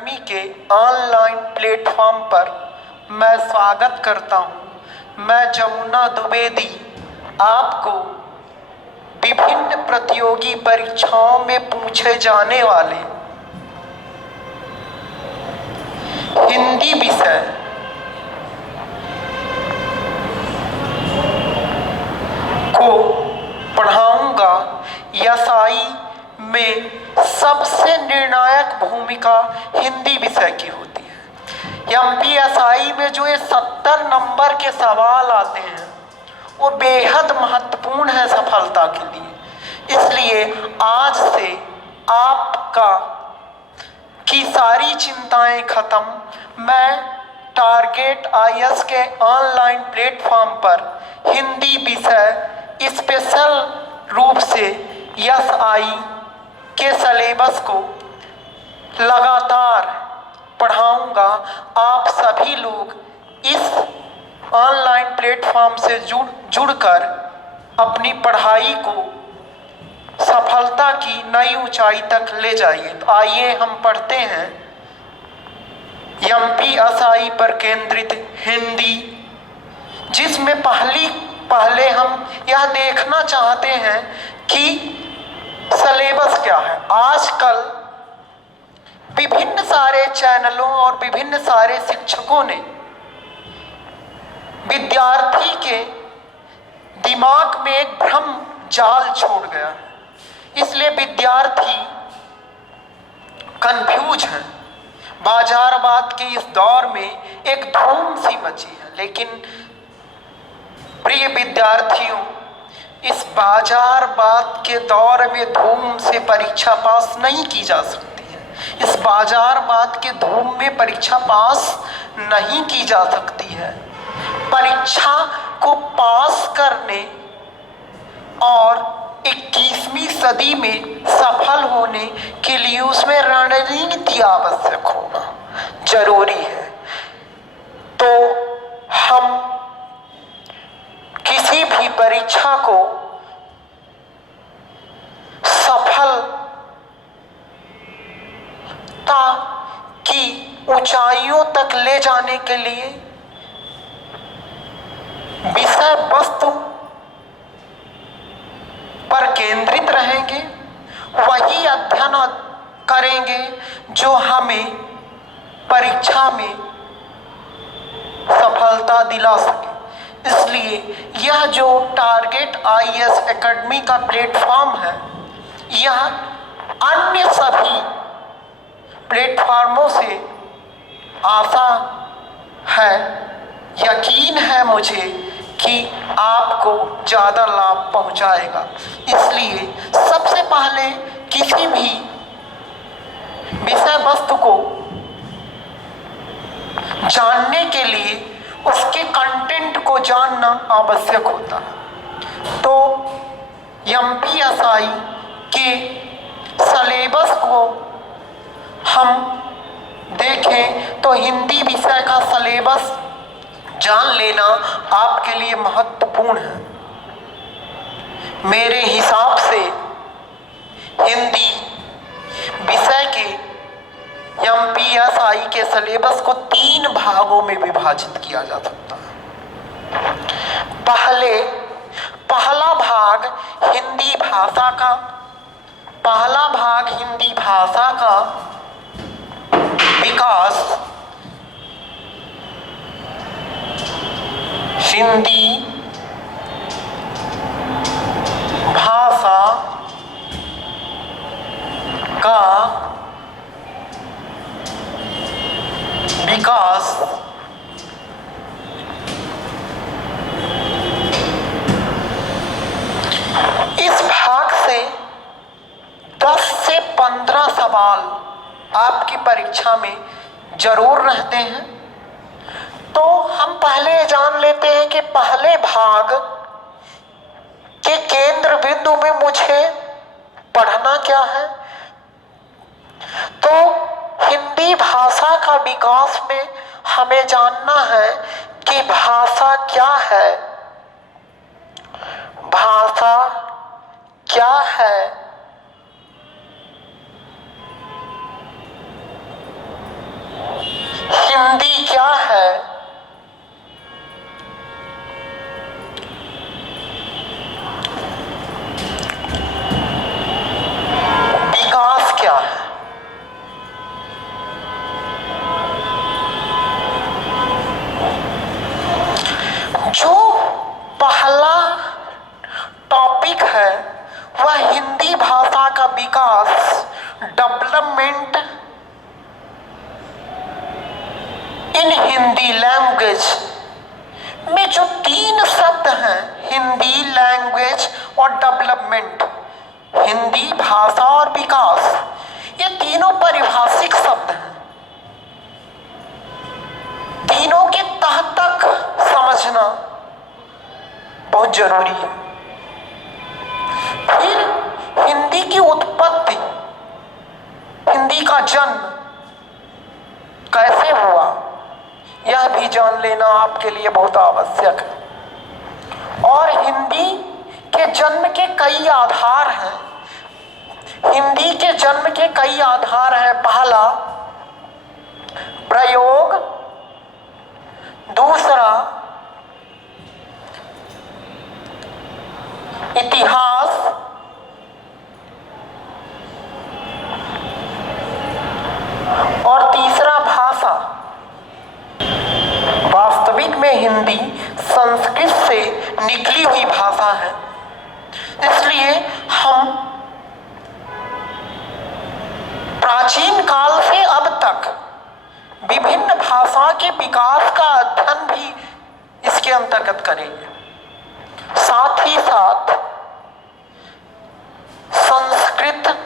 Academy के online platform पर मैं स्वागत करता हूं। मैं जमुना द्विवेदी आपको विभिन्न प्रतियोगी परीक्षाओं में पूछे जाने वाले हिंदी विषय को पढ़ाऊंगा। यसाई में सबसे निर्णायक भूमिका हिंदी विषय की होती है। एमपीएसआई में जो ये 70 नंबर के सवाल आते हैं वो बेहद महत्वपूर्ण है सफलता के लिए। इसलिए आज से आपका की सारी चिंताएं खत्म। मैं टारगेट आईएएस के ऑनलाइन प्लेटफॉर्म पर हिंदी विषय स्पेशल रूप से एसआई के सिलेबस को लगातार पढ़ाऊंगा। आप सभी लोग इस ऑनलाइन प्लेटफॉर्म से जुड़कर अपनी पढ़ाई को सफलता की नई ऊंचाई तक ले जाइए। तो आइए हम पढ़ते हैं एमपीएसआई पर केंद्रित हिंदी, जिसमें पहले हम यह देखना चाहते हैं कि सिलेबस क्या है। आजकल विभिन्न सारे चैनलों और विभिन्न सारे शिक्षकों ने विद्यार्थी के दिमाग में एक भ्रम जाल छोड़ गया, इसलिए विद्यार्थी कंफ्यूज है। बाजारवाद के इस दौर में एक धूम सी मची है, लेकिन प्रिय विद्यार्थियों, इस बाजारवाद के दौर में धूम से परीक्षा पास नहीं की जा सकती है। इस बाजारवाद के धूम में परीक्षा पास नहीं की जा सकती है। परीक्षा को पास करने और 21वीं सदी में सफल होने के लिए उसमें रणनीति आवश्यक होना जरूरी है। तो हम किसी भी परीक्षा को सफलता की ऊंचाइयों तक ले जाने के लिए विषय वस्तु पर केंद्रित रहेंगे, वही अध्ययन करेंगे जो हमें परीक्षा में सफलता दिला सके। इसलिए यह जो टारगेट आईएएस एकेडमी का प्लेटफॉर्म है, यह अन्य सभी प्लेटफॉर्मों से आशा है, यकीन है मुझे कि आपको ज़्यादा लाभ पहुंचाएगा। इसलिए सबसे पहले किसी भी विषय वस्तु को जानने के लिए उसके कंटेंट को जानना आवश्यक होता है। तो एमपीएसआई के सिलेबस को हम देखें तो हिंदी विषय का सिलेबस जान लेना आपके लिए महत्वपूर्ण है। मेरे हिसाब से हिंदी विषय के एमपीएसआई के सिलेबस को 3 भागों में विभाजित किया जा सकता है। पहला भाग हिंदी भाषा का, विकास, हिंदी भाषा का विकास, इस भाग से 10 से 15 सवाल आपकी परीक्षा में जरूर रहते हैं। तो हम पहले जान लेते हैं कि पहले भाग के केंद्र बिंदु में मुझे पढ़ना क्या है। तो हिंदी भाषा का विकास में हमें जानना है कि भाषा क्या है, भाषा क्या है, हिंदी क्या है? विकास क्या है? जो पहला टॉपिक है वह हिंदी भाषा का विकास, डेवलपमेंट इन हिंदी लैंग्वेज में जो 3 शब्द हैं, हिंदी लैंग्वेज और डेवलपमेंट, हिंदी भाषा और विकास, ये तीनों पारिभाषिक शब्द हैं। तीनों के तह तक समझना बहुत जरूरी है। फिर हिंदी की उत्पत्ति, हिंदी का जन्म कैसे हुआ, यह भी जान लेना आपके लिए बहुत आवश्यक है। और हिंदी के जन्म के कई आधार हैं। हिंदी के जन्म के कई आधार हैं। पहला प्रयोग, दूसरा इतिहास, और तीसरा भाषा। वास्तविक में हिंदी संस्कृत से निकली हुई भाषा है, इसलिए हम प्राचीन काल से अब तक विभिन्न भाषा के विकास का अध्ययन भी इसके अंतर्गत करेंगे। साथ ही साथ संस्कृत,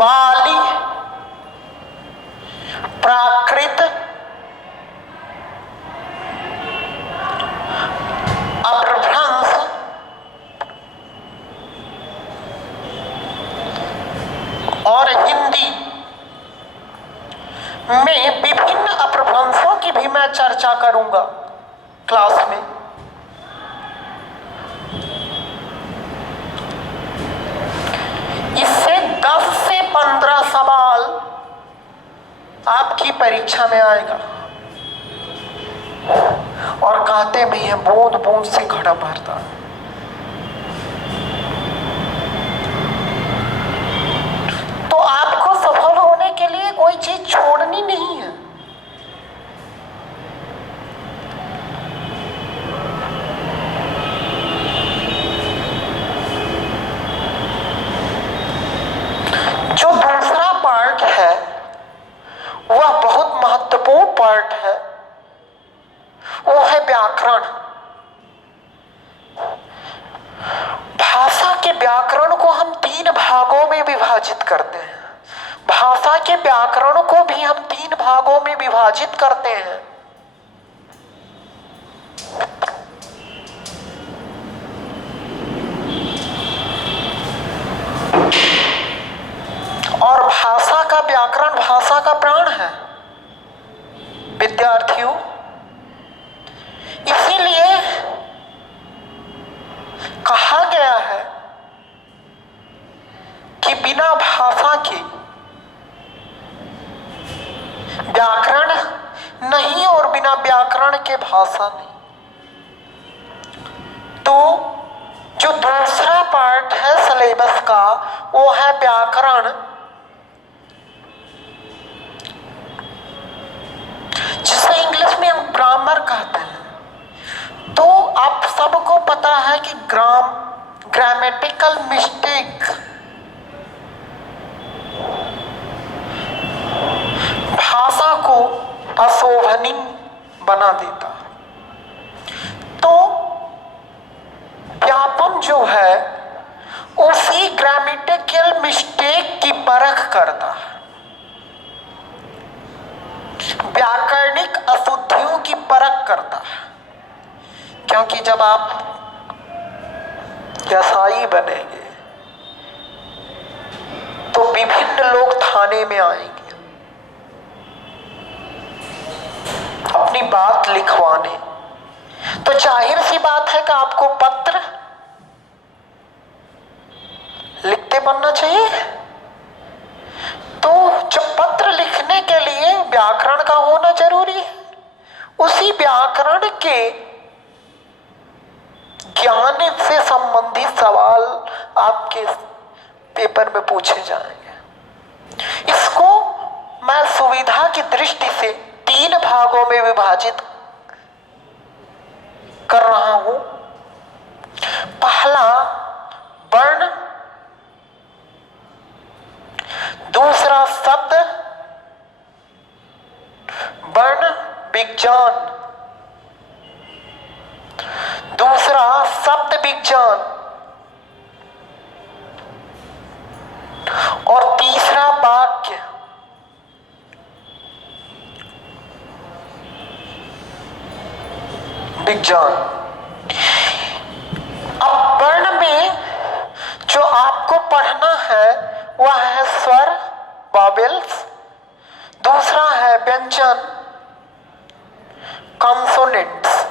पाली, प्राकृत, अपभ्रंश और हिंदी में विभिन्न अपभ्रंशों की भी मैं चर्चा करूंगा क्लास में। इससे 10 से 15 सवाल आपकी परीक्षा में आएगा। और कहते भी हैं बूंद बूंद से घड़ा भरता है। तो आपको सफल होने के लिए कोई चीज छोड़नी नहीं है। जो दूसरा पार्ट है वह बहुत महत्वपूर्ण पार्ट है, वो है व्याकरण। भाषा के व्याकरण को हम 3 भागों में विभाजित करते हैं। भाषा के व्याकरण को भी हम 3 भागों में विभाजित करते हैं। और भाषा का व्याकरण भाषा का प्राण है विद्यार्थियों। इसीलिए कहा गया है कि बिना भाषा के व्याकरण नहीं और बिना व्याकरण के भाषा नहीं। तो जो दूसरा पार्ट है सिलेबस का वो है व्याकरण, जिसे इंग्लिश में हम ग्रामर कहते हैं। तो आप सबको पता है कि ग्रामेटिकल मिस्टेक भाषा को अशोभनीय बना देता है। तो व्यापम जो है उसी ग्रामेटिकल मिस्टेक की परख करता है, व्याकरणिक अशुद्धियों की परख करता है। क्योंकि जब आप एसआई बनेंगे तो विभिन्न लोग थाने में आएंगे अपनी बात लिखवाने। तो जाहिर सी बात है कि आपको पत्र लिखते बनना चाहिए होना जरूरी है। उसी व्याकरण के ज्ञान से संबंधित सवाल आपके पेपर में पूछे जाएंगे। इसको मैं सुविधा की दृष्टि से 3 भागों में विभाजित कर रहा हूं। पहला वर्ण, दूसरा शब्द वर्ण विज्ञान, दूसरा शब्द विज्ञान और तीसरा वाक्य। विज्ञान। अब वर्ण में जो आपको पढ़ना है वह है स्वर वॉवेल्स, दूसरा है व्यंजन कॉन्सोनेंट्स।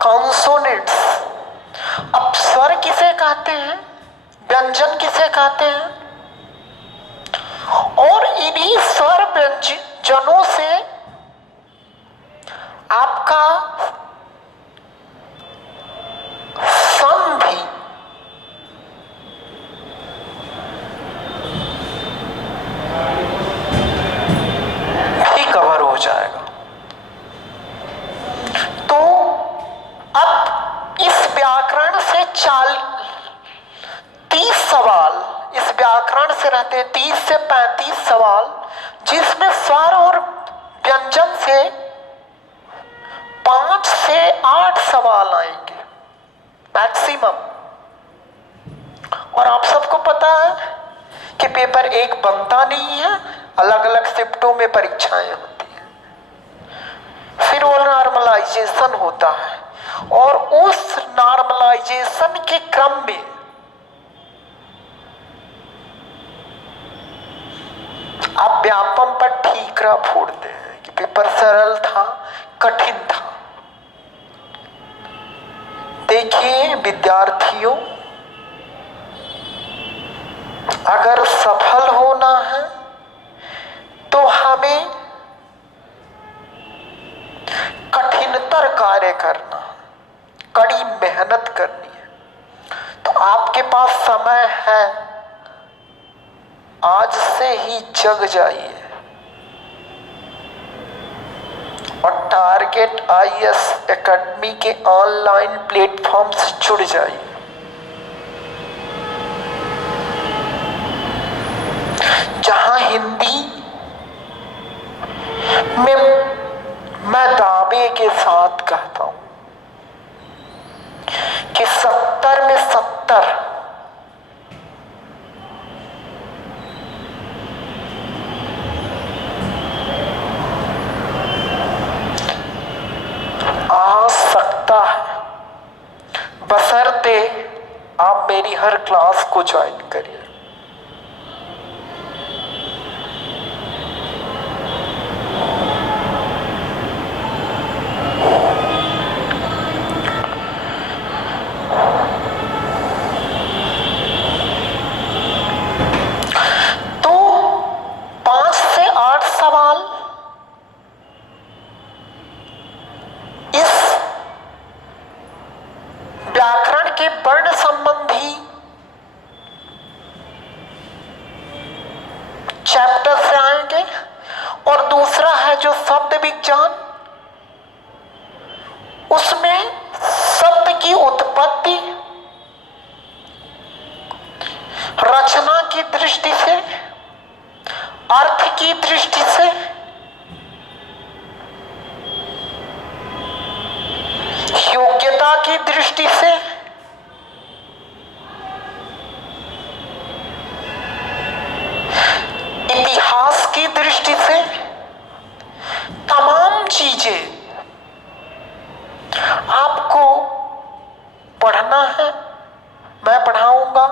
कॉन्सोनेंट्स। अब स्वर किसे कहते हैं, व्यंजन किसे कहते हैं, और इन्हीं स्वर व्यंजनों से आपका संधि भी कवर हो जाएगा। तो अब इस व्याकरण से 30 सवाल, इस व्याकरण से रहते 30 से 35 सवाल, जिसमें स्वर और व्यंजन से 5 से 8 सवाल आएंगे मैक्सिमम। और आप सबको पता है कि पेपर एक बनता नहीं है, अलग अलग शिफ्टों में परीक्षाएं होती हैं, फिर वो नॉर्मलाइजेशन होता है और उस नॉर्मलाइजेशन के क्रम में आप व्यापम पर ठीकरा फोड़ते हैं कि पेपर सरल था, कठिन था। देखिए विद्यार्थियों, अगर सफल होना है तो हमें कठिनतर कार्य करना, कड़ी मेहनत करनी है। तो आपके पास समय है, आज से ही जग जाइए और टारगेट आईएएस एकेडमी के ऑनलाइन प्लेटफॉर्म से जुड़ जाइए। जहां हिंदी में मैं दावे के साथ कहता हूं कि 70 में 70 आ सकता है, बशर्ते आप मेरी हर क्लास को ज्वाइन करिए। तो 5 से 8 सवाल इस व्याकरण के वर्ण संबंधी चैप्टर से आएंगे और दूसरा है जो शब्द विज्ञान, उसमें शब्द की उत्पत्ति, रचना की दृष्टि से, अर्थ की दृष्टि से, योग्यता की दृष्टि से, इतिहास की दृष्टि से, तमाम चीजें आपको पढ़ना है। मैं पढ़ाऊंगा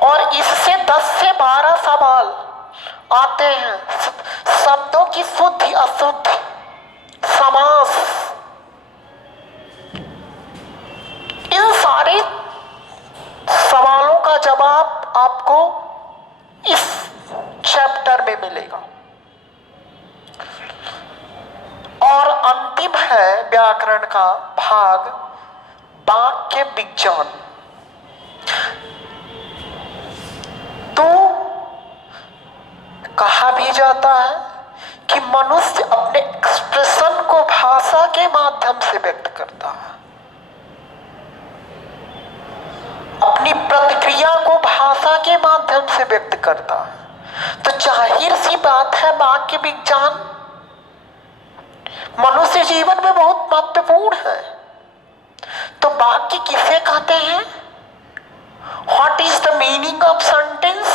और इससे 10 से 12 सवाल आते हैं। शब्दों की शुद्धि अशुद्धि, समास, इन सारे सवालों का जवाब आपको इस चैप्टर में मिलेगा। और अंतिम है व्याकरण का भाग वाक्य विज्ञान। तो कहा भी जाता है कि मनुष्य अपने एक्सप्रेशन को भाषा के माध्यम से व्यक्त करता है, अपनी प्रतिक्रिया को भाषा के माध्यम से व्यक्त करता है। तो जाहिर सी बात है वाक्य विज्ञान मनुष्य जीवन में बहुत महत्वपूर्ण है। तो वाक्य किसे कहते हैं? What is the meaning of sentence?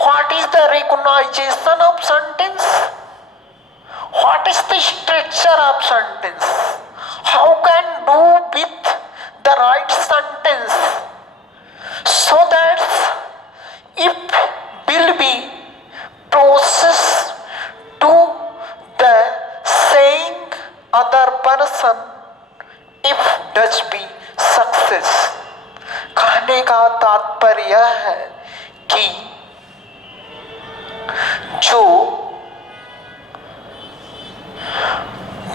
What is the recognisation of sentence? What is the structure of sentence? How can do with the right sentence so that it will be process to the saying other person if does be success। कहने का तात्पर्य यह है कि जो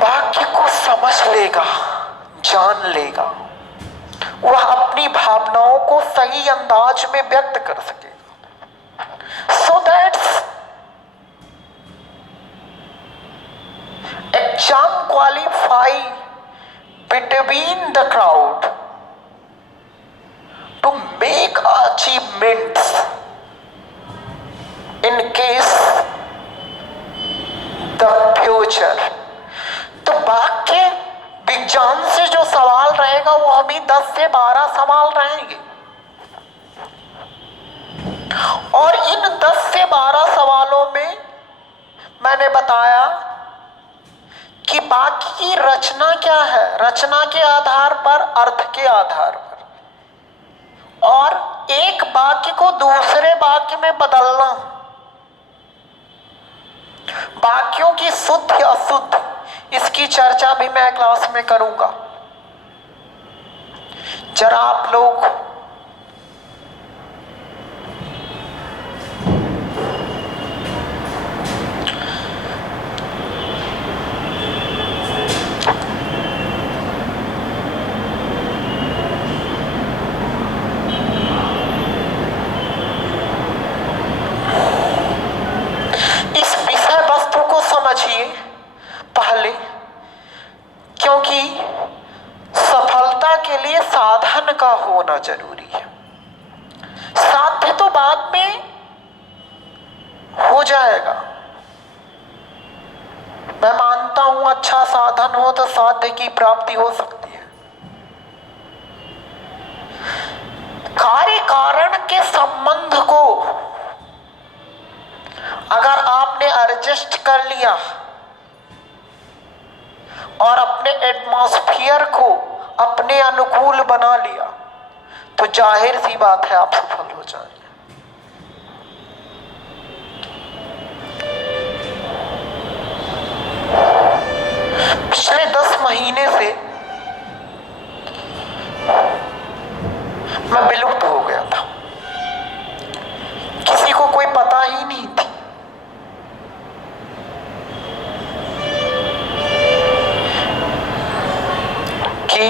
वाक्य को समझ लेगा, जान लेगा, वह अपनी भावनाओं को सही अंदाज में व्यक्त कर सकेगा। So that's exam qualify between the crowd to make achievements in case the future. तो वाक्य विज्ञान से जो सवाल रहेगा वो अभी 10 से 12 सवाल रहेंगे, और इन 10 से 12 सवालों में मैंने बताया कि वाक्य की रचना क्या है, रचना के आधार पर, अर्थ के आधार पर, और एक वाक्य को दूसरे वाक्य में बदलना, वाक्यों की शुद्ध या अशुद्ध, इसकी चर्चा भी मैं क्लास में करूंगा। जरा आप लोग इस विषय वस्तु को समझिए पहले, क्योंकि सफलता के लिए साधन का होना जरूरी है। साध्य तो बाद में हो जाएगा, मैं मानता हूं अच्छा साधन हो तो साध्य की प्राप्ति हो सकती है। कार्य कारण के संबंध को अगर आपने एडजस्ट कर लिया और अपने एटमॉस्फेयर को अपने अनुकूल बना लिया, तो जाहिर सी बात है आप सफल हो जाएंगे। पिछले 10 महीने से मैं विलुप्त हो गया था, किसी को कोई पता ही नहीं थी। कि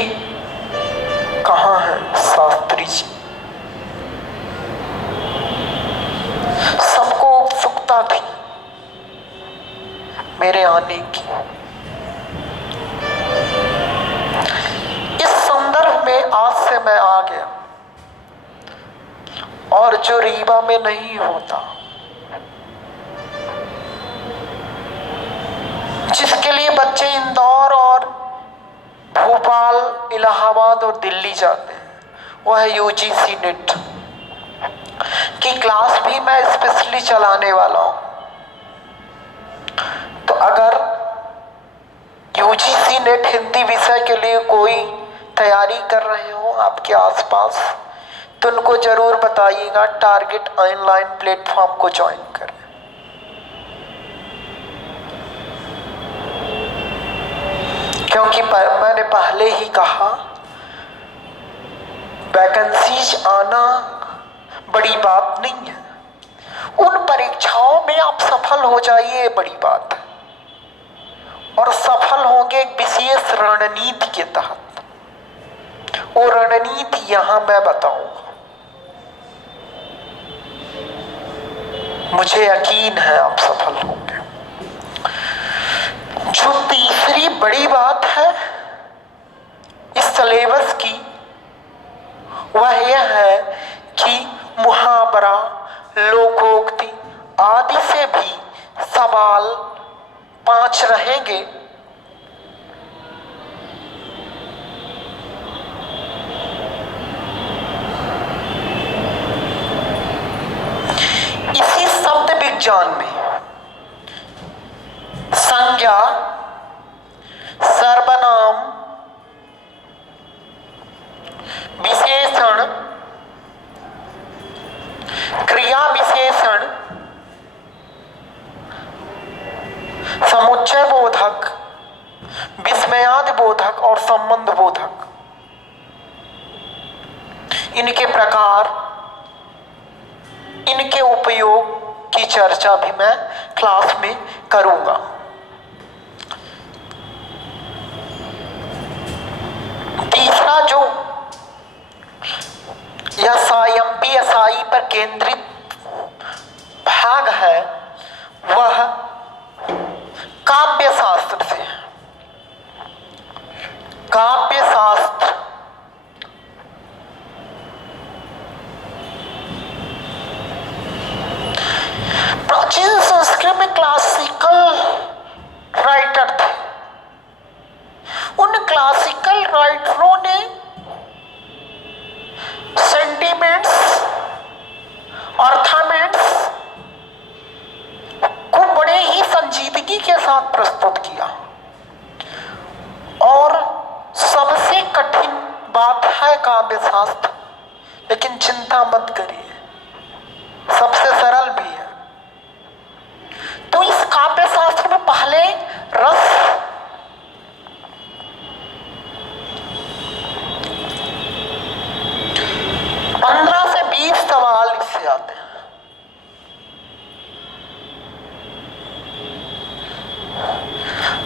कहाँ है शास्त्री जी। सबको उत्सुकता थी मेरे आने की। इस संदर्भ में आज से मैं आ गया, और जो रीवा में नहीं होता, जिसके लिए बच्चे इंदौर और भोपाल, इलाहाबाद और दिल्ली जाते हैं, वह है यूजीसी नेट की क्लास भी मैं स्पेशली चलाने वाला हूं। तो अगर यूजीसी नेट हिंदी विषय के लिए कोई तैयारी कर रहे हो आपके आसपास, तो उनको जरूर बताइएगा टारगेट ऑनलाइन प्लेटफॉर्म को ज्वाइन करें। क्योंकि मैंने पहले ही कहा, वैकेंसीज आना बड़ी बात नहीं है, उन परीक्षाओं में आप सफल हो जाइए, ये बड़ी बात है। और सफल होंगे एक विशेष रणनीति के तहत। वो रणनीति यहां मैं बताऊंगा। मुझे यकीन है आप सफल होंगे। जो तीसरी बड़ी बात है इस सिलेबस की, वह यह है कि मुहावरा, लोकोक्ति आदि से भी सवाल 5 रहेंगे। इसी शब्द विज्ञान में संज्ञा, सर्वनाम, विशेषण, क्रिया विशेषण, समुच्चय बोधक, विस्मयादि बोधक और संबंध बोधक, इनके प्रकार, इनके उपयोग की चर्चा भी मैं क्लास में करूंगा। तीसरा जो एसआई पर केंद्रित भाग है वह काव्य शास्त्र से है। काव्य शास्त्र प्राचीन संस्कृत में क्लासिकल राइटर थे। उन क्लासिकल राइटरों ने सेंटिमेंट्स, अर्थमेंट्स को बड़े ही संजीदगी के साथ प्रस्तुत किया। और सबसे कठिन बात है काव्य शास्त्र, लेकिन चिंता मत करिए, सबसे सरल भी है। तो इस काव्य शास्त्र में पहले रस, पंद्रह से 20 सवाल इससे आते हैं।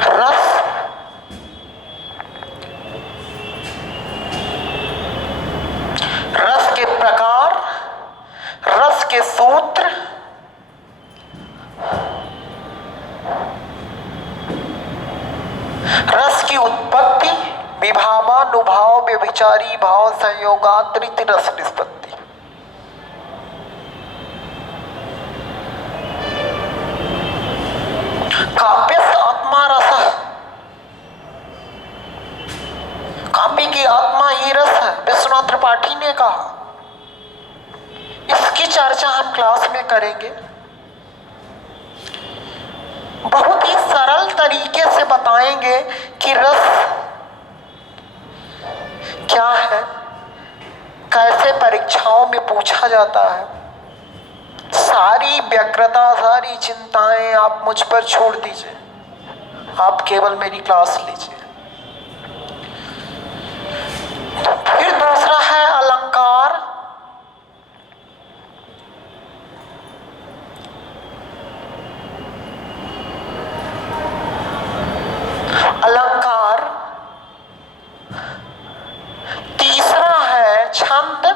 रस, रस के प्रकार, रस के सूत्र, रस की उत्पत्ति, विभावानुभाव, व्यभिचारी भाव, संयोगात्रित रस निष्पत्ति। काव्य आत्मा रस, काव्य की आत्मा ही रस है, विश्वनाथ त्रिपाठी ने कहा। इसकी चर्चा हम क्लास में करेंगे। बहुत ही सरल तरीके से बताएंगे कि रस क्या है, कैसे परीक्षाओं में पूछा जाता है। सारी व्यग्रता, सारी चिंताएं आप मुझ पर छोड़ दीजिए, आप केवल मेरी क्लास लीजिए। फिर दूसरा है अलंकार। अलंकार। तीसरा है छंद।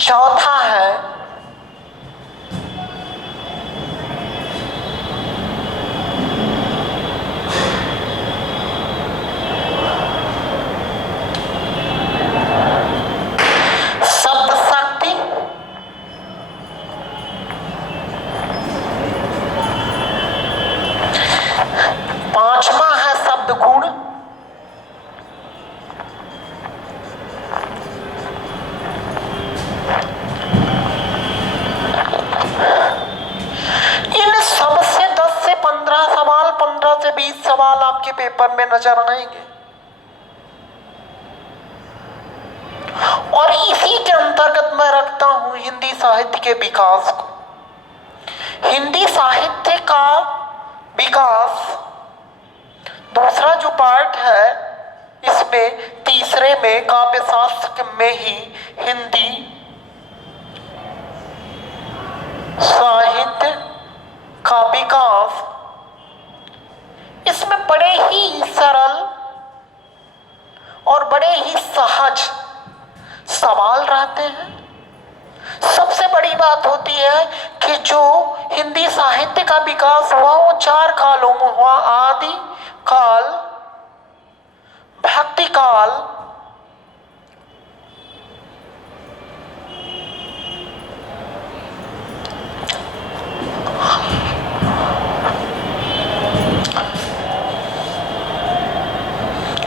चौथा है शब्द शक्ति। पांचवा है शब्द गुण। इन सब से 10 से 15 सवाल, 15 से 20 सवाल आपके पेपर में नजर आएंगे। और इसी के अंतर्गत मैं रखता हूं हिंदी साहित्य के विकास को। हिंदी साहित्य का विकास दूसरा जो पार्ट है, इसमें तीसरा दूसरे में काव्य शास्त्र में ही हिंदी साहित्य का विकास, इसमें बड़े ही सरल और बड़े ही सहज सवाल रहते हैं। सबसे बड़ी बात होती है कि जो हिंदी साहित्य का विकास हुआ वो 4 कालों में हुआ। आदि काल, भक्ति काल,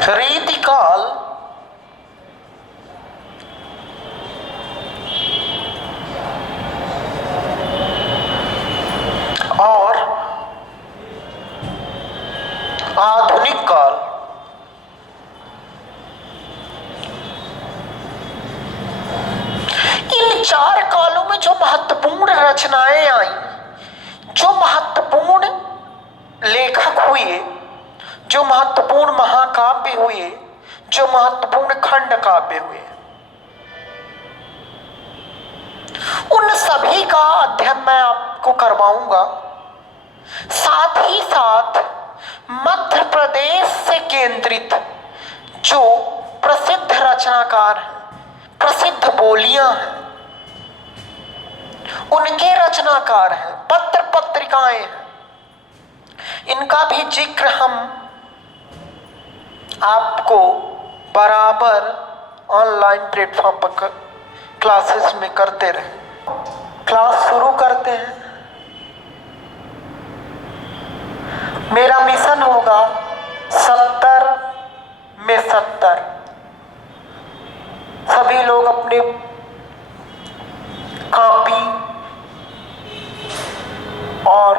रीति काल और आधुनिक काल। इन 4 कालों में जो महत्वपूर्ण रचनाएं आई, जो महत्वपूर्ण लेखक हुए, जो महत्वपूर्ण महाकाव्य हुए, जो महत्वपूर्ण खंड काव्य हुए, उन सभी का अध्ययन मैं आपको करवाऊंगा। साथ ही साथ मध्य प्रदेश से केंद्रित जो प्रसिद्ध रचनाकार हैं, प्रसिद्ध बोलियां हैं, उनके रचनाकार हैं, पत्र पत्रिकाएं हैं, इनका भी जिक्र हम आपको बराबर ऑनलाइन प्लेटफॉर्म पर क्लासेस में करते रहे। क्लास शुरू करते हैं। मेरा मिशन होगा 70 में 70। सभी लोग अपने कॉपी और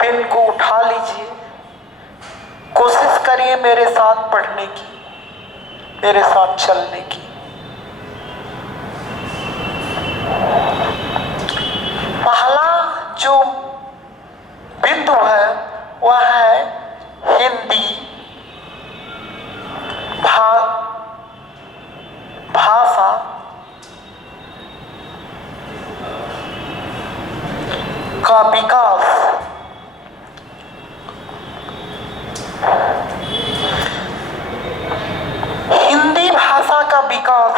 पेन को उठा लीजिए। कोशिश करिए मेरे साथ पढ़ने की, मेरे साथ चलने की। पहला जो बिंदु है वह है हिंदी भाषा का विकास। हिंदी भाषा का विकास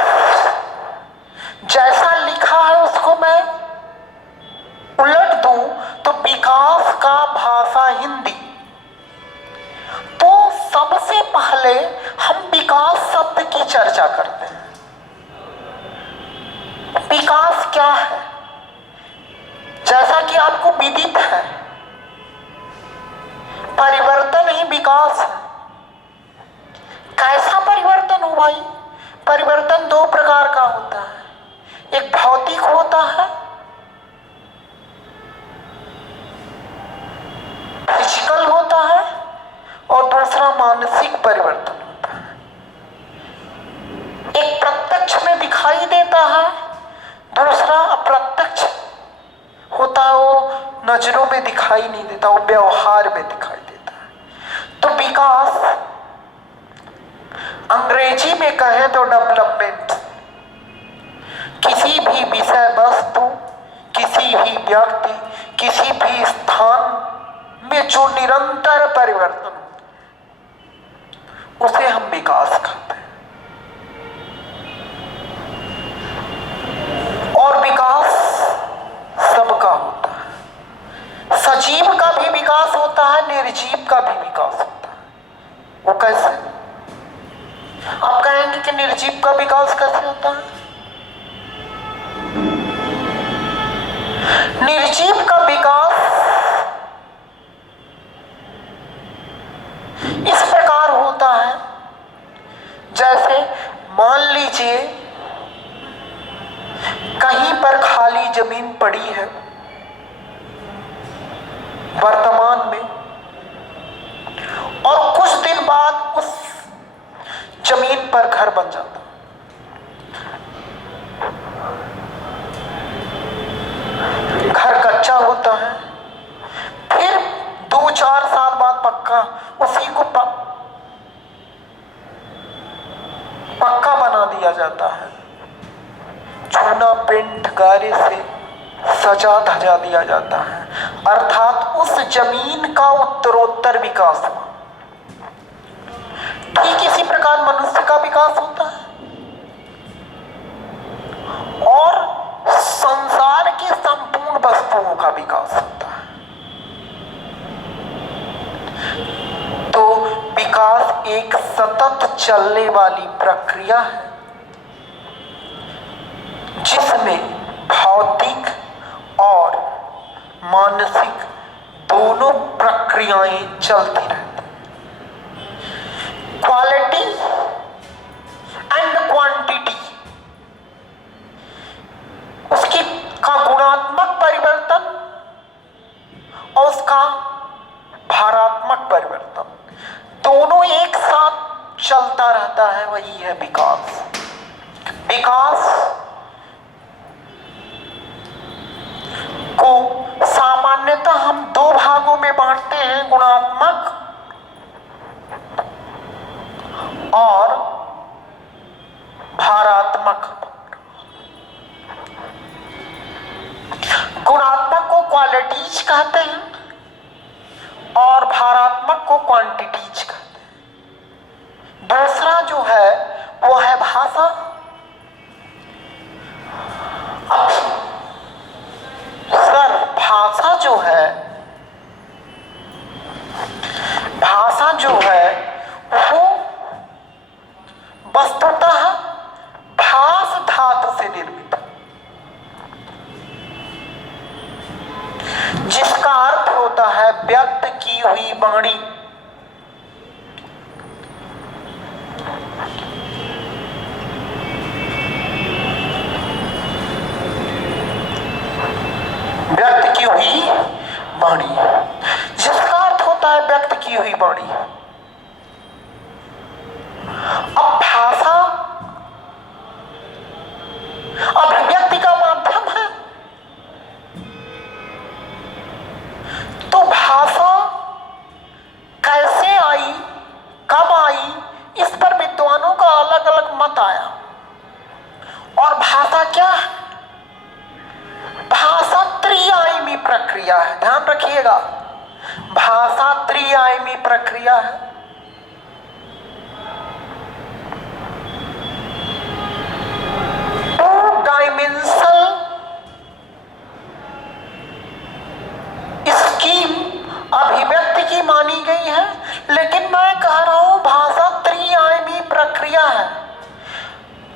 जैसा लिखा है उसको मैं उलट दूं तो विकास का भाषा हिंदी। तो सबसे पहले हम विकास शब्द की चर्चा करते हैं। विकास क्या है? जैसा कि आपको विदित है, परिवर्तन ही विकास है। कैसा परिवर्तन हो भाई? परिवर्तन 2 प्रकार का होता है। एक भौतिक होता है, फिजिकल होता है, और दूसरा मानसिक परिवर्तन होता है। एक प्रत्यक्ष में दिखाई देता है, दूसरा अप्रत्यक्ष होता है, वो नजरों में दिखाई नहीं देता, वो व्यवहार में दिखाई देता है। तो विकास अंग्रेजी में कहें तो डेवलपमेंट। किसी भी विषय वस्तु, किसी भी व्यक्ति, किसी भी स्थान में जो निरंतर परिवर्तन होता है उसे हम विकास कहते हैं। और विकास सबका होता है। सजीव का भी विकास होता है, निर्जीव का भी विकास होता है। वो कैसे? आप कहेंगे कि निर्जीव का विकास कैसे होता है? निर्जीव का विकास इस प्रकार होता है, जैसे मान लीजिए कहीं पर खाली जमीन पड़ी है वर्तमान में, और कुछ दिन बाद उस जमीन पर घर बन जाता। घर कच्चा होता है, फिर 2-4 साल बाद पक्का उसी को जाता है, चूना पेंट गारे से सजा धजा दिया जाता है, अर्थात उस जमीन का उत्तरोत्तर विकास हुआ। ठीक इसी प्रकार मनुष्य का विकास होता है और संसार की संपूर्ण वस्तुओं का विकास होता है। तो विकास एक सतत चलने वाली प्रक्रिया है जिसमें भौतिक और मानसिक दोनों प्रक्रियाएं चलती रहती हैं। क्वालिटी एंड क्वांटिटी, उसकी का गुणात्मक परिवर्तन और उसका भारात्मक परिवर्तन दोनों एक साथ चलता रहता है, वही है विकास। विकास को सामान्यतः हम दो भागों में बांटते हैं, गुणात्मक और भारात्मक। गुणात्मक को क्वालिटीज कहते हैं और भारात्मक को क्वांटिटीज कहते हैं। दूसरा जो है वो है भाषा। सर, भाषा जो है वो वस्तुतः भास धातु से निर्मित है, जिसका अर्थ होता है व्यक्त की हुई वाणी। व्यक्त की हुई वाणी, जिसका अर्थ होता है व्यक्त की हुई वाणी। अब भाषा अभिव्यक्ति का माध्यम है, तो भाषा कैसे आई, कब आई, इस पर विद्वानों का अलग अलग मत आया। और भाषा क्या है? भाषा त्रिआयामी प्रक्रिया है। ध्यान रखिएगा, भाषा त्रिआयामी प्रक्रिया है। टू डायमेंशनल स्कीम अभिव्यक्ति की मानी गई है, लेकिन मैं कह रहा हूं भाषा त्रिआयामी प्रक्रिया है।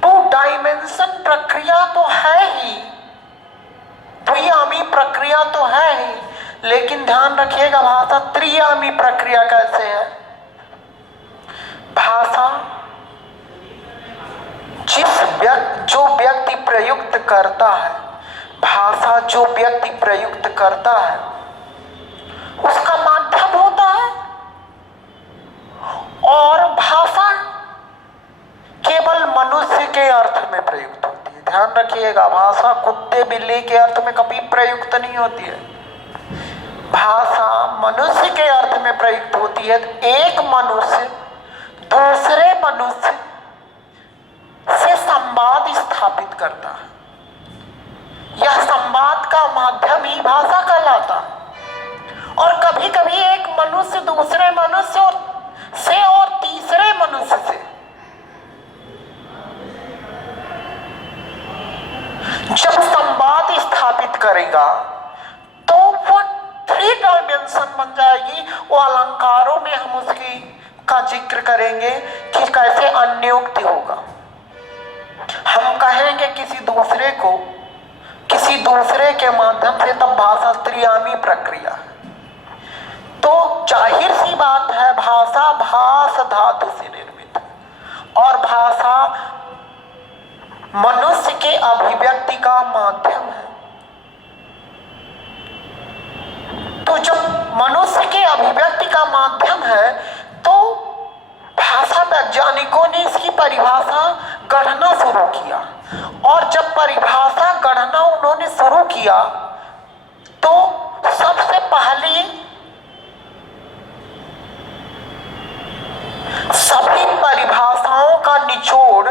टू डायमेंशन प्रक्रिया तो है ही, द्विआयामी प्रक्रिया तो है ही, लेकिन ध्यान रखिएगा भाषा त्रिआयामी प्रक्रिया कैसे है। भाषा जो व्यक्ति प्रयुक्त करता है, भाषा जो व्यक्ति प्रयुक्त करता है उसका माध्यम होता है। और भाषा केवल मनुष्य के अर्थ में प्रयुक्त होती है। ध्यान रखिएगा, भाषा कुत्ते बिल्ली के अर्थ में कभी प्रयुक्त नहीं होती है। भाषा मनुष्य के अर्थ में प्रयुक्त होती है। एक मनुष्य दूसरे मनुष्य से संवाद स्थापित करता है, यह संवाद का माध्यम ही भाषा कहलाता है। और कभी कभी एक मनुष्य दूसरे मनुष्य से और तीसरे मनुष्य से जब संवाद स्थापित करेगा तो वो थ्री डायमेंशन बन जाएगी। वो अलंकारों में हम उसकी का जिक्र करेंगे कि कैसे अन्योक्ति होगा। हम कहेंगे किसी दूसरे के माध्यम से, तब भाषा त्रिआयामी प्रक्रिया है। तो जाहिर सी बात है भाषा भास धातु से निर्मित है और भाषा मनुष्य के अभिव्यक्ति का माध्यम है। तो जब मनुष्य के अभिव्यक्ति का माध्यम है तो भाषा वैज्ञानिकों ने इसकी परिभाषा गढ़ना शुरू किया। और जब परिभाषा गढ़ना उन्होंने शुरू किया तो सबसे पहले सभी परिभाषाओं का निचोड़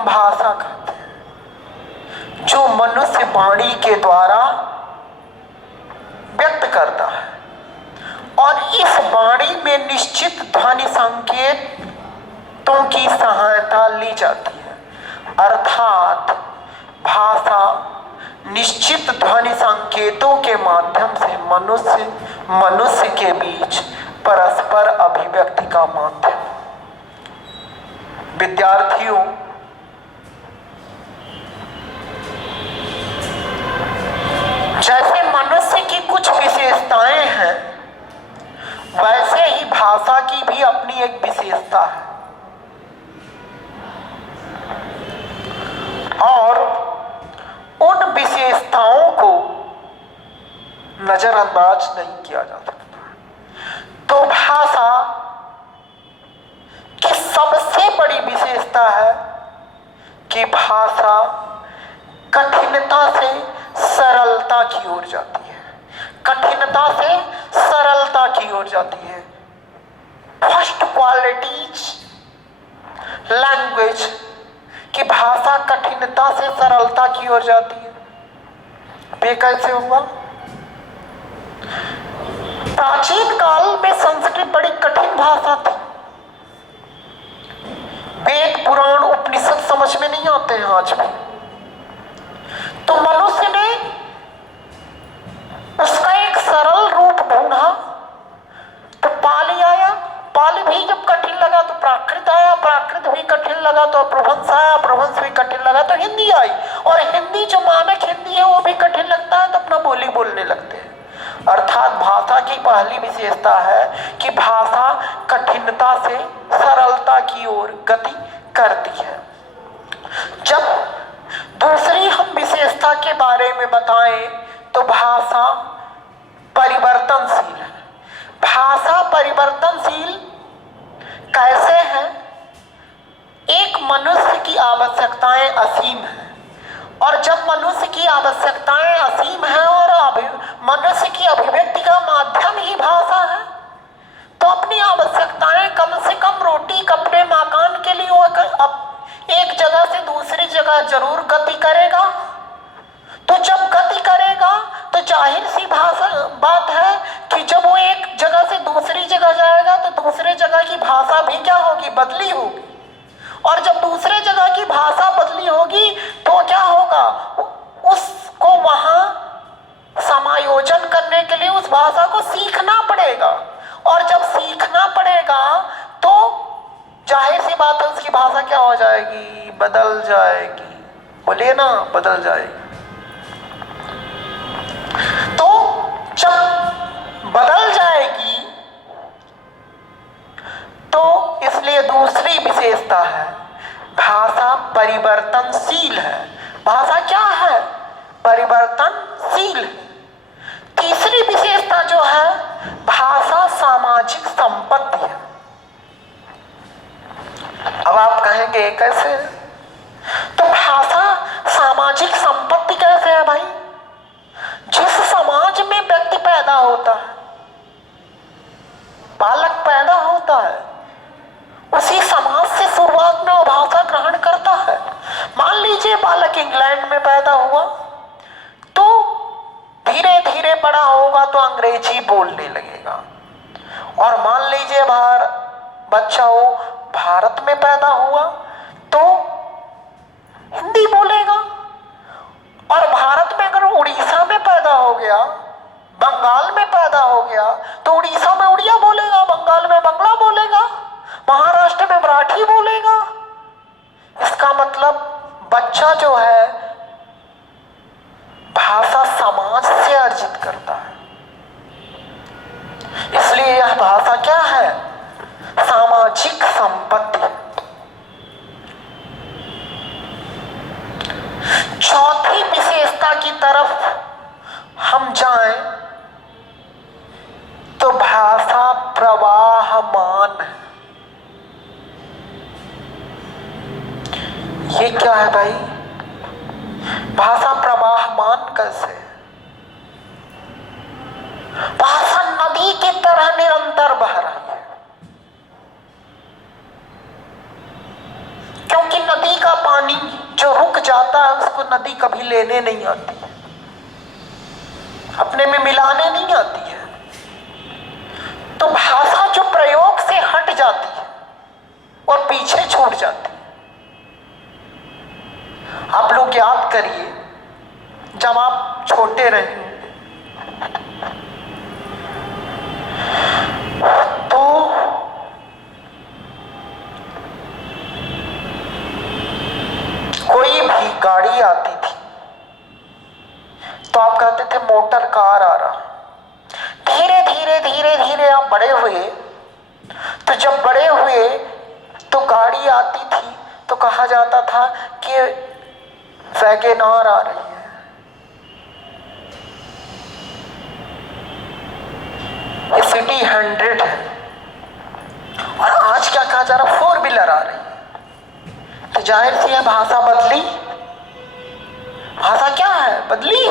हम भाषा कहते हैं, जो मनुष्य वाणी के द्वारा व्यक्त करता है और इस वाणी में निश्चित ध्वनि संकेतों की सहायता ली जाती है। अर्थात भाषा निश्चित ध्वनि संकेतों के माध्यम से मनुष्य के बीच परस्पर अभिव्यक्ति का माध्यम। विद्यार्थियों, जैसे मनुष्य की कुछ विशेषताएं हैं, वैसे ही भाषा की भी अपनी एक विशेषता है और उन विशेषताओं को नजरअंदाज नहीं किया जा सकता। तो भाषा की सबसे बड़ी विशेषता है कि भाषा कठिनता से सरलता की ओर जाती है। कठिनता से सरलता की ओर जाती है। फर्स्ट क्वालिटीज लैंग्वेज की भाषा कठिनता से सरलता की ओर जाती है। ये कैसे हुआ? प्राचीन काल में संस्कृत बड़ी कठिन भाषा थी। वेद पुराण उपनिषद समझ में नहीं आते हैं आज भी। तो मनुष्य ने उसका एक सरल रूप ढूंढा तो पाली आया। पाली भी जब कठिन लगा तो प्राकृत आया। प्राकृत भी कठिन लगा तो प्रभंस आया। प्रभंस भी कठिन लगा तो हिंदी आई। और हिंदी जो मानक हिंदी है वो भी कठिन लगता है तो अपना बोली बोलने लगते हैं। अर्थात भाषा की पहली विशेषता है कि भाषा कठिनता से सरलता की ओर गति करती है। जब दूसरी हम विशेषता के बारे में बताएं तो भाषा परिवर्तनशील है। भाषा परिवर्तनशील कैसे है? एक मनुष्य की आवश्यकताएं असीम हैं और जब मनुष्य की आवश्यकताएं असीम हैं और मनुष्य की अभिव्यक्ति का माध्यम ही भाषा है, तो अपनी आवश्यकताएं कम से कम रोटी कपड़े मकान के लिए वो एक जगह से दूसरी जगह जरूर गति करेगा। तो जब गति करेगा तो जाहिर सी बात है कि जब वो एक जगह से दूसरी जगह जाएगा तो दूसरे जगह की भाषा भी क्या होगी? बदली होगी। और जब दूसरे जगह की भाषा बदली होगी तो क्या होगा? उसको वहां समायोजन करने के लिए उस भाषा को सीखना पड़ेगा। और जब सीखना पड़ेगा तो जाहिर सी बात है उसकी भाषा क्या हो जाएगी? बदल जाएगी। बोलिए ना, बदल जाएगी। तो जब बदल जाएगी तो इसलिए दूसरी विशेषता है भाषा परिवर्तनशील है। भाषा क्या है? परिवर्तनशील है। तीसरी विशेषता जो है भाषा सामाजिक संपत्ति है। अब आप कहेंगे कैसे? तो भाषा सामाजिक संपत्ति कैसे है भाई? जिस समाज में व्यक्ति पैदा होता है, बालक पैदा होता है, उसी समाज से शुरुआत में वो भाषा ग्रहण करता है। मान लीजिए बालक इंग्लैंड में पैदा हुआ तो धीरे धीरे बड़ा होगा तो अंग्रेजी बोलने लगेगा। और मान लीजिए बच्चा हो भारत में पैदा हुआ तो हिंदी बोलेगा। और भारत में अगर उड़ीसा में पैदा हो गया, बंगाल में पैदा हो गया तो उड़ीसा में उड़िया बोलेगा, बंगाल में बंगला बोलेगा, महाराष्ट्र में मराठी बोलेगा। इसका मतलब बच्चा जो है भाषा समाज से अर्जित करता है। इसलिए यह भाषा क्या है? सामाजिक संपत्ति। चौथी विशेषता की तरफ हम जाएं तो भाषा प्रवाहमान है। ये क्या है भाई? भाषा प्रवाहमान कैसे है? भाषा नदी की तरह निरंतर बह रही है, क्योंकि नदी का पानी नदी कभी लेने नहीं आती है, अपने में मिलाने नहीं आती है। तो भाषा जो प्रयोग से हट जाती है और पीछे छूट जाती है। आप लोग याद करिए, जब आप छोटे रहे तो कोई भी गाड़ी आती थी तो आप कहते थे मोटर कार आ रहा। धीरे धीरे धीरे धीरे आप बड़े हुए, तो जब बड़े हुए तो गाड़ी आती थी तो कहा जाता था कि वैगनआर आ रही है। ये सिटी 100 है। और आज क्या कहा जा रहा, 4 व्हीलर आ रही है। तो जाहिर सी है भाषा बदली। भाषा क्या है, बदली।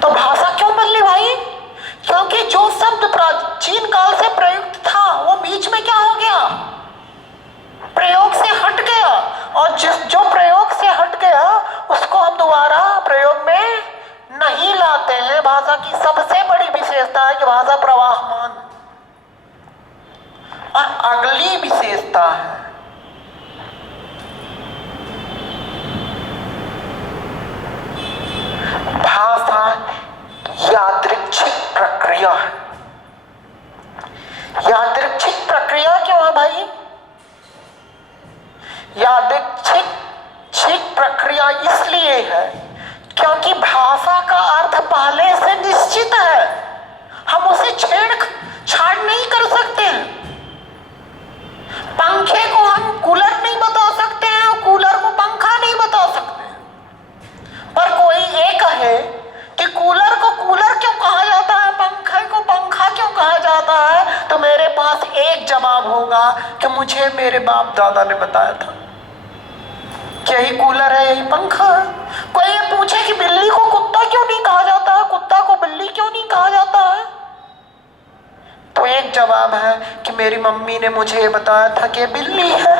तो भाषा क्यों बदली भाई? क्योंकि जो शब्द प्राचीन काल से प्रयुक्त था वो बीच में क्या हो गया, प्रयोग से हट गया। और जो प्रयोग से हट गया उसको हम दोबारा प्रयोग में नहीं लाते हैं। भाषा की सबसे बड़ी विशेषता है कि भाषा प्रवाहमान। और अगली विशेषता है भाषा यादृच्छिक प्रक्रिया है। यादृच्छिक प्रक्रिया क्यों है भाई? यादृच्छिक प्रक्रिया इसलिए है क्योंकि भाषा का अर्थ पहले से निश्चित है, हम उसे छेड़छाड़ नहीं कर सकते हैं। पंखे को हम कूलर नहीं बता सकते हैं और कूलर को पंखा नहीं बता सकते हैं। पर कोई ये कहे कि कूलर को कूलर क्यों कहा जाता है, पंखे को पंखा क्यों कहा जाता है, तो मेरे पास एक जवाब होगा कि मुझे मेरे बाप दादा ने बताया था कि यही कूलर है, यही पंखा है। कोई ये पूछे कि बिल्ली को कुत्ता क्यों नहीं कहा जाता है, कुत्ता को बिल्ली क्यों नहीं कहा जाता है, तो एक जवाब है कि मेरी मम्मी ने मुझे ये बताया था कि बिल्ली है।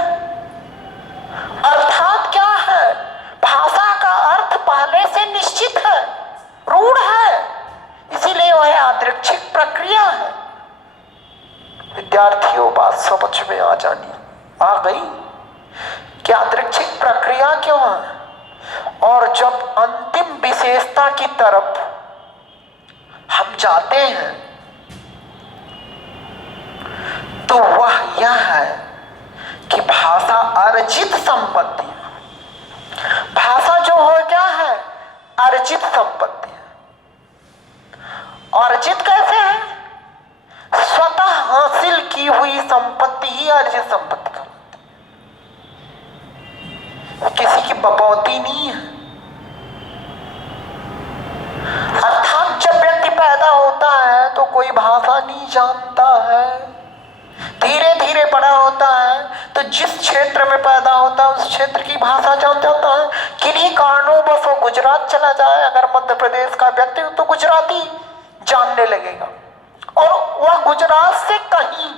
अर्थात क्या है, भाषा का अर्थ पहले से निश्चित है, रूढ़ है, इसीलिए वह यादृच्छिक प्रक्रिया है। विद्यार्थियों, बात समझ में आ गई कि यादृच्छिक प्रक्रिया क्यों है। और जब अंतिम विशेषता की तरफ हम जाते हैं तो वह यह है कि भाषा अर्जित संपत्ति है। भाषा जो हो क्या है, अर्जित संपत्ति है। अर्जित कैसे है? स्वतः हासिल की हुई संपत्ति ही अर्जित संपत्ति कहलाती है, किसी की बपौती नहीं है। अर्थात जब व्यक्ति पैदा होता है तो कोई भाषा नहीं जानता है, धीरे धीरे बड़ा होता है तो जिस क्षेत्र में पैदा होता है उस क्षेत्र की भाषा जान जाता है। किन्हीं कारणों बस वो गुजरात चला जाए, अगर मध्य प्रदेश का व्यक्ति हो तो गुजराती जानने लगेगा, और वह गुजरात से कहीं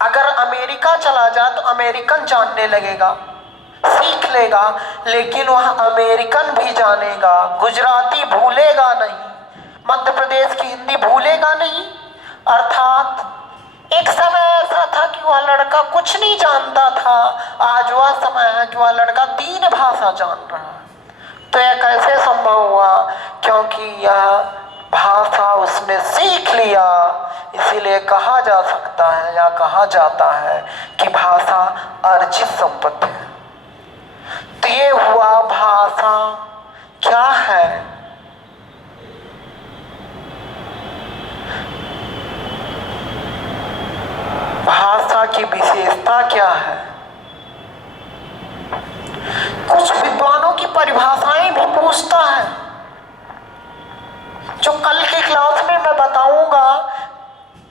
अगर अमेरिका चला जाए तो अमेरिकन जानने लगेगा, सीख लेगा, लेकिन वह अमेरिकन भी जानेगा, गुजराती भूलेगा नहीं, मध्य प्रदेश की हिंदी भूलेगा नहीं। अर्थात एक समय ऐसा था कि वह लड़का कुछ नहीं जानता था, आज वह समय है कि वह लड़का 3 भाषा जान रहा है। तो यह कैसे संभव हुआ? क्योंकि यह भाषा उसने सीख लिया। इसीलिए कहा जा सकता है या कहा जाता है कि भाषा अर्जित संपत्ति है। तो ये हुआ भाषा क्या है। भाषा की विशेषता क्या है? कुछ विद्वानों की परिभाषाएं भी पूछता है, जो कल की क्लास में मैं बताऊंगा।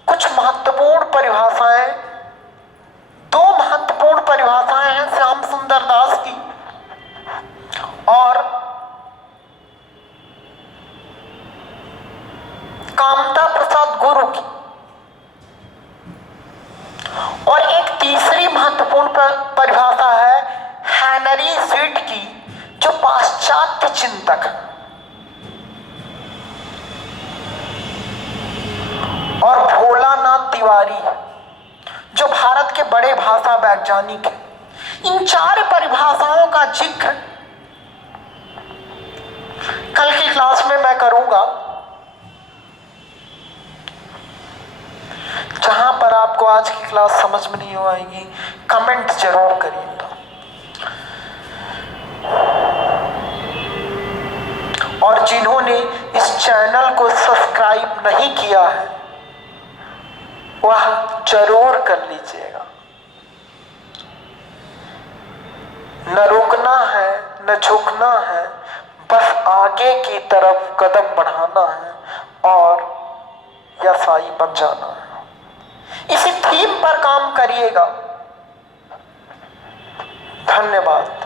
कुछ महत्वपूर्ण परिभाषाएं, 2 महत्वपूर्ण परिभाषाएं हैं श्याम सुंदर दास की और कामता प्रसाद गुरु की, और एक तीसरी महत्वपूर्ण परिभाषा है चिंतक हैं और भोलानाथ तिवारी जो भारत के बड़े भाषा वैज्ञानिक हैं। इन चार परिभाषाओं का जिक्र कल की क्लास में मैं करूंगा, जहां पर आपको आज की क्लास समझ में नहीं आएगी कमेंट जरूर करिएगा। और जिन्होंने इस चैनल को सब्सक्राइब नहीं किया है वह जरूर कर लीजिएगा। न रुकना है न झुकना है, बस आगे की तरफ कदम बढ़ाना है और यशाई बन जाना है। इसी थीम पर काम करिएगा। धन्यवाद।